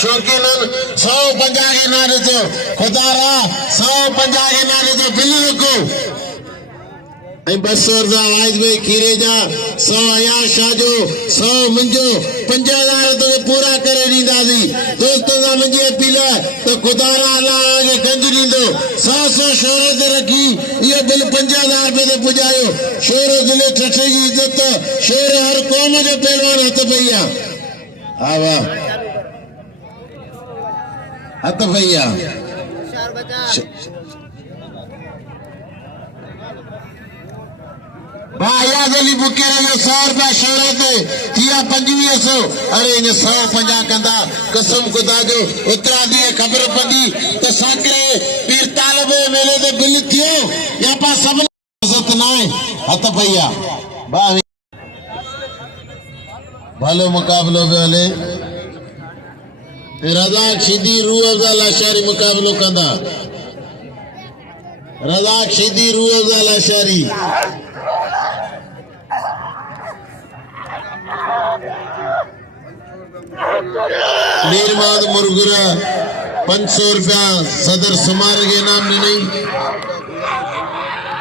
शौकीन 150 के नारे तो खुदारा 150 के नारे तो बिल्ली को 200 वाहिद में खीरे जा 100 अयाश शाजो 100 मुंजो 50,000 तो पूरा करे नींदाजी दोस्तों का मुझे पीला तो खुदारा अल्लाह के गंज नींदो 100 शोहरत रखी ये दिल 50,000 पे तो पुजायो शोहर दिल ठठे की इज्जत तो शोहर हर कौम जो पहलवान हथ भैया आवा हथ भैया आयाज अली बुके 100 रुपया शोहरत थिया 2500 अरे इन 150 कंदा कसम खुदा जो उतरा दिए खबर पड़ी तो साकरे पीर तालब मेले दे बिल थियो या पा सब इज्जत ना हथ भैया भलो मुकाबलो वाले रज़ाक शिदी रूह अफ़ज़ल अशरी मुकाबलो कंदा रज़ाक शिदी रूह अफ़ज़ल अशरी मीरमाद मुरगुरा 500 रुपया सदर सुमार के नाम ने नहीं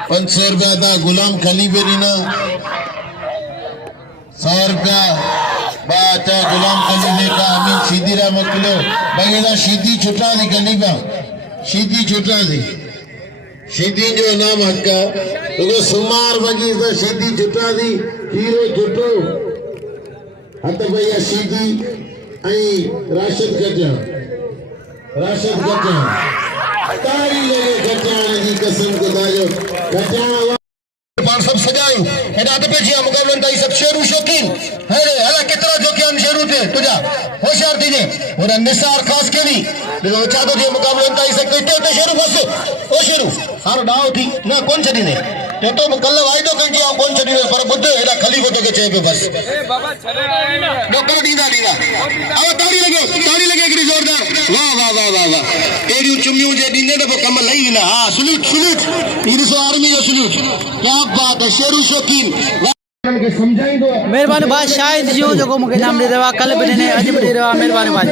500 रुपया था गुलाम खली पे नीना 100 रुपया बाचा गुलाम खली ने का अमीन सीधी रा मकलो बगैरा सीधी छुटा दी गली बा सीधी छुटा दी सीधी जो नाम हक्का तो सुमार बगी तो सीधी छुटा दी हीरो छुटो हत भैया सीधी आई राशद गजा तारी लगे गजाने की कसम खुदा जो गजा पान सब सजायो एडा तो पेचिया मुकाबलन ताई सब शेरू शौकीन है रे हला कितना जो के शेरू थे तुझा होशियार थी ने और निसार खास के भी देखो चाहतो थे मुकाबलन ताई सकते तो शेरू बस ओ शेरू हारो डाव थी ना कौन छडी ने तो कल वायदो कर दिया कौन छडी ने पर बुद्ध एडा खलीफो तो के चे पे बस ए बाबा छड़े डॉक्टर दीदा अब ताली लगे एकड़ी जोरदार वाह वाह वाह वाह वाह एडी चुम्मियों जे दीने तो कम लई ना हां सल्यूट 300 आर्मी जो सल्यूट क्या बात है शेरू शौकीन के समझाई दो मेहरबानी भाई शायद जो मुके नाम दे देवा कल भी ने आज भी दे देवा मेहरबानी भाई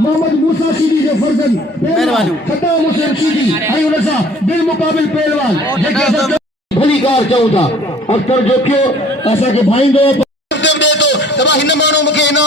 मोहम्मद मूसा सीधी जो फर्जन मेहरबानी खता मुस्लिम सीधी आई उनसा दिल मुकाबिल पहलवान भली कार चाहूं था अख्तर जो क्यों ऐसा के भाई दो दे तो तबा हिन मानो मुके इनाम